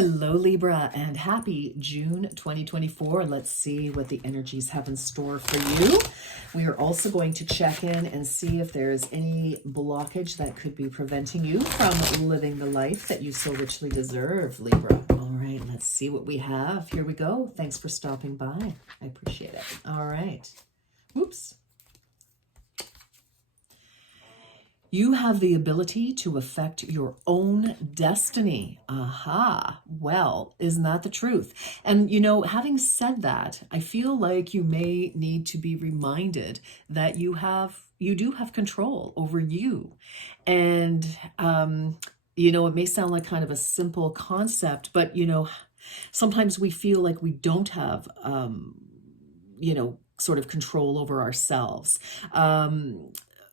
Hello, Libra, and happy June 2024. Let's see what the energies have in store for you. We are also going to check in and see if there's any blockage that could be preventing you from living the life that you so richly deserve, Libra. All right, let's see what we have. Here we go. Thanks for stopping by. I appreciate it. All right. Oops. You have the ability to affect your own destiny. Aha. Well, isn't that the truth? And, having said that, I feel like you may need to be reminded that you do have control over you. And, it may sound like kind of a simple concept, but, sometimes we feel like we don't have, sort of control over ourselves.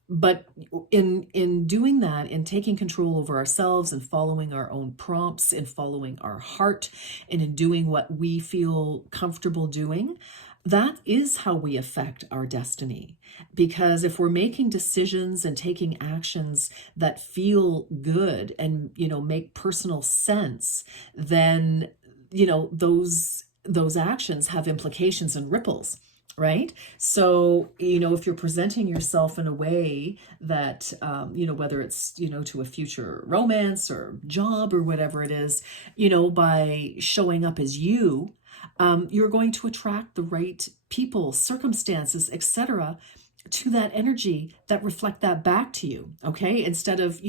But in doing that, in taking control over ourselves and following our own prompts and following our heart and in doing what we feel comfortable doing, that is how we affect our destiny. Because if we're making decisions and taking actions that feel good and, make personal sense, then, those actions have implications and ripples. Right? So, if you're presenting yourself in a way that, whether it's, to a future romance or job or whatever it is, by showing up as you, you're going to attract the right people, circumstances, etc., to that energy that reflect that back to you. Okay. Instead of,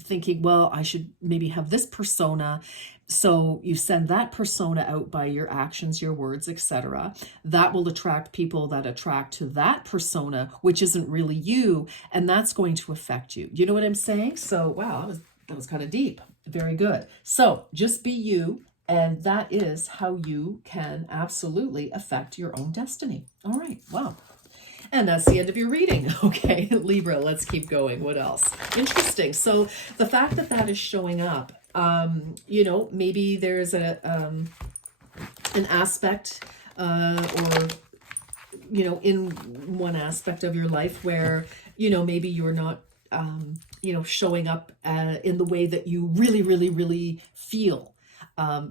thinking, well, I should maybe have this persona. So you send that persona out by your actions, your words, etc. That will attract people that attract to that persona, which isn't really you. And that's going to affect you. You know what I'm saying? So, wow, that was kind of deep. Very good. So just be you. And that is how you can absolutely affect your own destiny. All right. Wow. And that's the end of your reading. Okay, Libra, let's keep going. What else? Interesting. So the fact that that is showing up, maybe there's an aspect or, in one aspect of your life where, maybe you're not, showing up in the way that you really, really, really feel.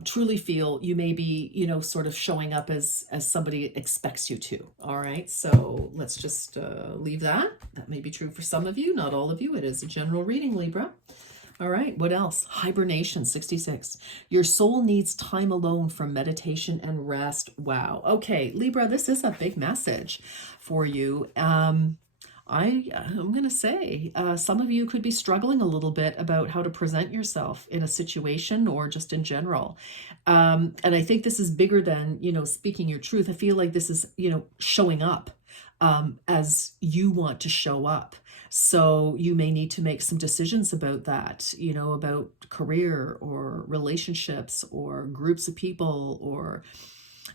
Truly feel. You may be, sort of showing up as somebody expects you to. All right. So let's just leave that. That may be true for some of you, not all of you. It is a general reading, Libra. All right. What else? Hibernation 66. Your soul needs time alone for meditation and rest. Wow. Okay, Libra, this is a big message for you. I'm going to say some of you could be struggling a little bit about how to present yourself in a situation or just in general. And I think this is bigger than, speaking your truth. I feel like this is, showing up as you want to show up. So you may need to make some decisions about that, about career or relationships or groups of people or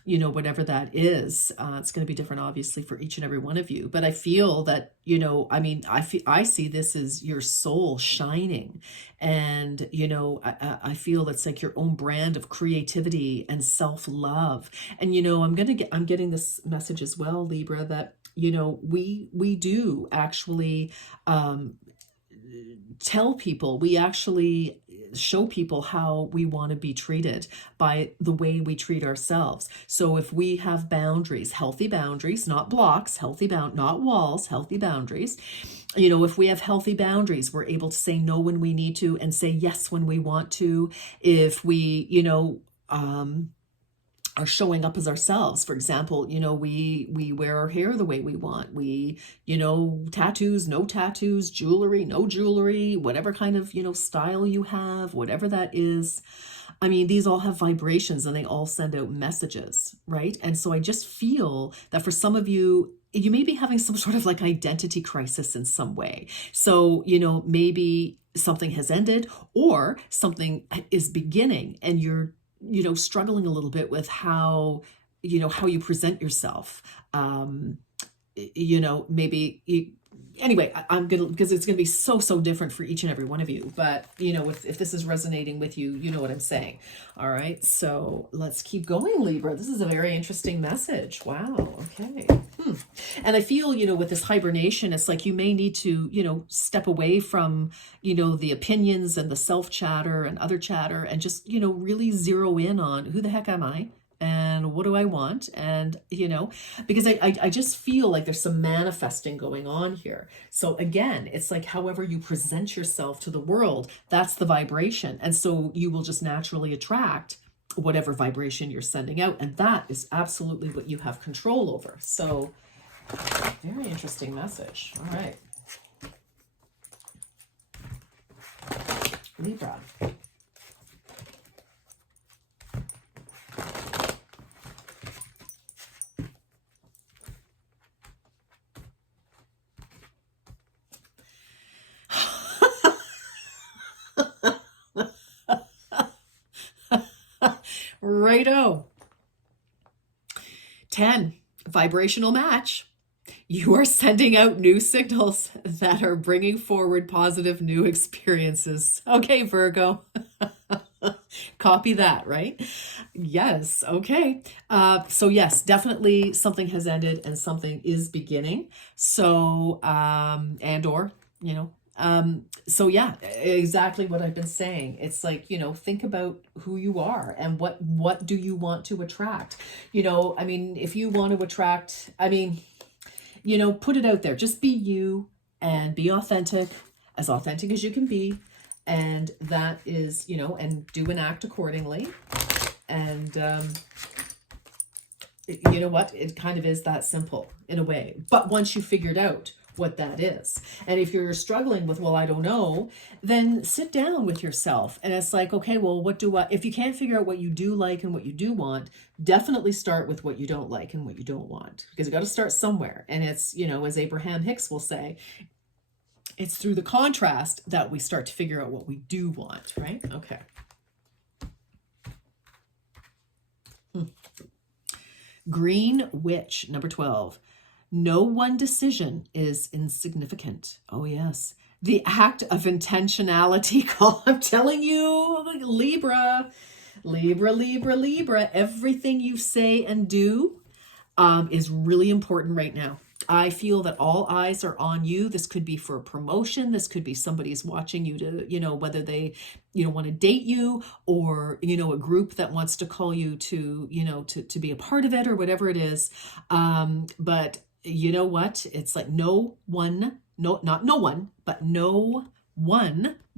whatever that is. It's going to be different, obviously, for each and every one of you. But I feel that, I see this as your soul shining. And, I feel it's like your own brand of creativity and self-love. And, I'm getting this message as well, Libra, that, we do actually, tell people, we actually show people how we want to be treated by the way we treat ourselves. So if we have boundaries, healthy boundaries, not blocks, not walls, healthy boundaries. If we have healthy boundaries, we're able to say no when we need to and say yes when we want to. If we, are showing up as ourselves. For example, we wear our hair the way we want. We, tattoos, no tattoos, jewelry, no jewelry, whatever kind of, style you have, whatever that is. I mean, these all have vibrations and they all send out messages, right? And so I just feel that for some of you, you may be having some sort of like identity crisis in some way. So, maybe something has ended or something is beginning and you're struggling a little bit with how you present yourself. Anyway, I'm going to, because it's going to be so different for each and every one of you. But, if this is resonating with you, you know what I'm saying. All right. So let's keep going, Libra. This is a very interesting message. Wow. Okay. And I feel, with this hibernation, it's like you may need to, step away from, the opinions and the self chatter and other chatter and just, really zero in on who the heck am I? And what do I want? And, because I just feel like there's some manifesting going on here. So again, it's like however you present yourself to the world, that's the vibration. And so you will just naturally attract whatever vibration you're sending out. And that is absolutely what you have control over. So very interesting message. All right. Libra. Righto. 10, vibrational match. You are sending out new signals that are bringing forward positive new experiences. Okay, Virgo. Copy that, right? Yes. Okay. So yes, definitely something has ended and something is beginning. So, so yeah, exactly what I've been saying. It's like, think about who you are and what do you want to attract? If you want to attract, put it out there. Just be you and be authentic as you can be. And that is, and do and act accordingly. And you know what? It kind of is that simple in a way. But once you figured out what that is, and if you're struggling with, well, I don't know, then sit down with yourself. And it's like, okay, well, if you can't figure out what you do like and what you do want, definitely start with what you don't like and what you don't want, because you got to start somewhere. And it's, as Abraham Hicks will say, it's through the contrast that we start to figure out what we do want, right? Okay. Green Witch, number 12. No one decision is insignificant. Oh, yes. The act of intentionality call. I'm telling you, Libra, everything you say and do is really important right now. I feel that all eyes are on you. This could be for a promotion. This could be somebody's watching you to, whether they, want to date you, or, a group that wants to call you to, to be a part of it, or whatever it is. But you know what? It's like no one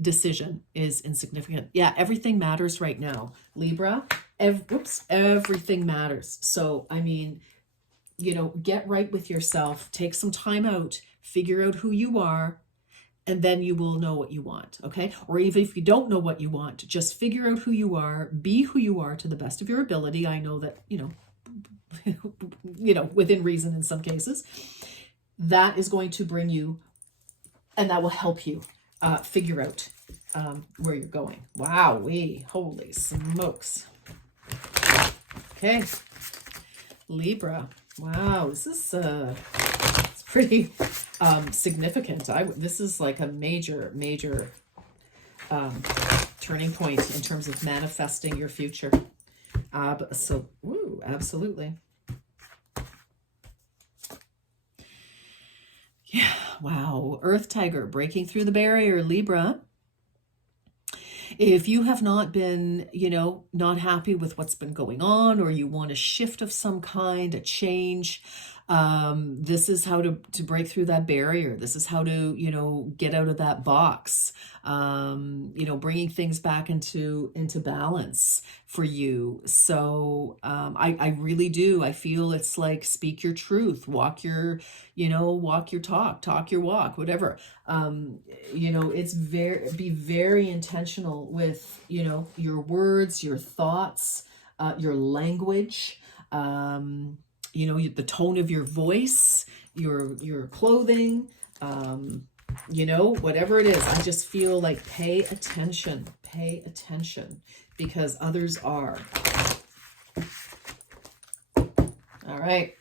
decision is insignificant. Yeah, everything matters right now. Libra, everything matters. So, get right with yourself, take some time out, figure out who you are, and then you will know what you want, okay? Or even if you don't know what you want, just figure out who you are, be who you are to the best of your ability. I know that, within reason in some cases, that is going to bring you, and that will help you figure out where you're going. Wow, holy smokes. Okay, Libra. Wow, this is it's pretty significant. This is like a major turning point in terms of manifesting your future. Absolutely. Yeah, wow. Earth Tiger breaking through the barrier, Libra. If you have not been, not happy with what's been going on, or you want a shift of some kind, a change, this is how to break through that barrier. This is how to, get out of that box, bringing things back into balance for you. So I really do. I feel it's like speak your truth, walk your talk your walk, whatever. It's be very intentional with, your words, your thoughts, your language, the tone of your voice, your clothing, whatever it is. I just feel like pay attention, because others are. All right.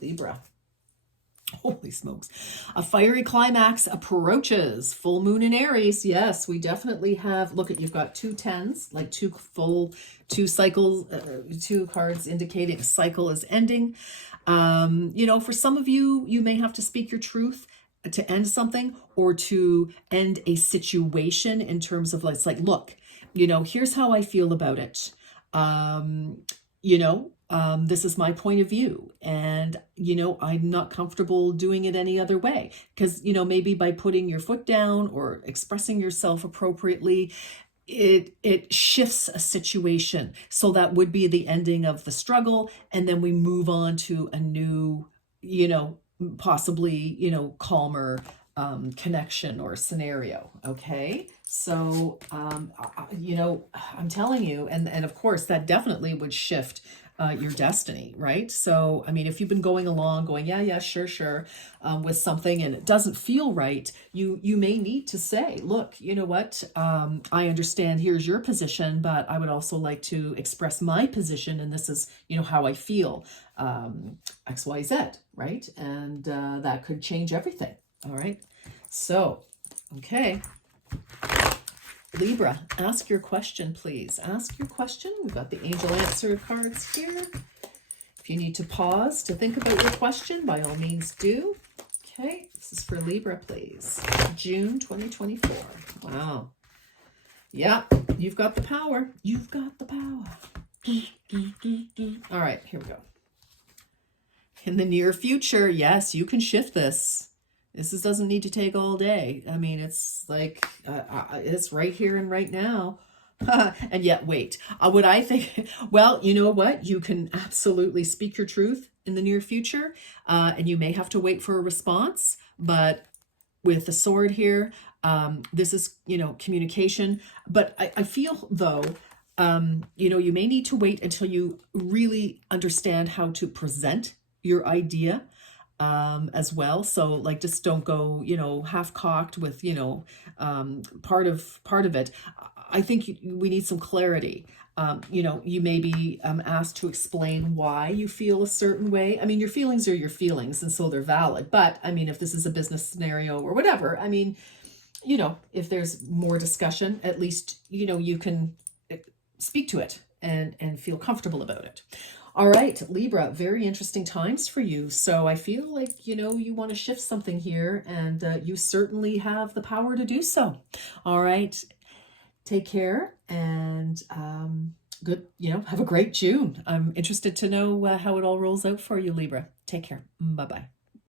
Libra. Holy smokes. A fiery climax approaches. Full moon in Aries. Yes, we definitely have. Look at, you've got 2 tens, like 2 cycles, 2 cards indicating a cycle is ending. You know, for some of you, you may have to speak your truth to end something, or to end a situation, in terms of like, it's like, look, you know, here's how I feel about it. You know, this is my point of view, and, you know, I'm not comfortable doing it any other way. Because, you know, maybe by putting your foot down or expressing yourself appropriately, it shifts a situation. So that would be the ending of the struggle, and then we move on to a new, you know, possibly, you know, calmer connection or scenario. Okay, so you know, I'm telling you, and of course that definitely would shift your destiny, right? So I mean, if you've been going along going, yeah, sure, with something, and it doesn't feel right, you may need to say, look, you know what, I understand, here's your position, but I would also like to express my position, and this is, you know, how I feel, XYZ, right? And that could change everything. All right, so okay, Libra, ask your question, please. Ask your question. We've got the angel answer cards here. If you need to pause to think about your question, by all means do. Okay, this is for Libra, please. June 2024. Wow. Yeah, you've got the power. You've got the power. All right, here we go. In the near future, yes, you can shift this. This doesn't need to take all day. I mean, it's like, it's right here and right now. And yet, wait, would I think, well, you know what? You can absolutely speak your truth in the near future, and you may have to wait for a response. But with the sword here, this is, you know, communication. But I feel, though, you know, you may need to wait until you really understand how to present your idea as well. So like, just don't go, you know, half cocked with, you know, part of it. I think we need some clarity. You know, you may be asked to explain why you feel a certain way. I mean, your feelings are your feelings, and so they're valid. But I mean, if this is a business scenario or whatever, I mean, you know, if there's more discussion, at least, you know, you can speak to it and feel comfortable about it. All right, Libra, very interesting times for you. So I feel like, you know, you want to shift something here, and you certainly have the power to do so. All right, take care, and good, you know, have a great June. I'm interested to know how it all rolls out for you, Libra. Take care. Bye-bye.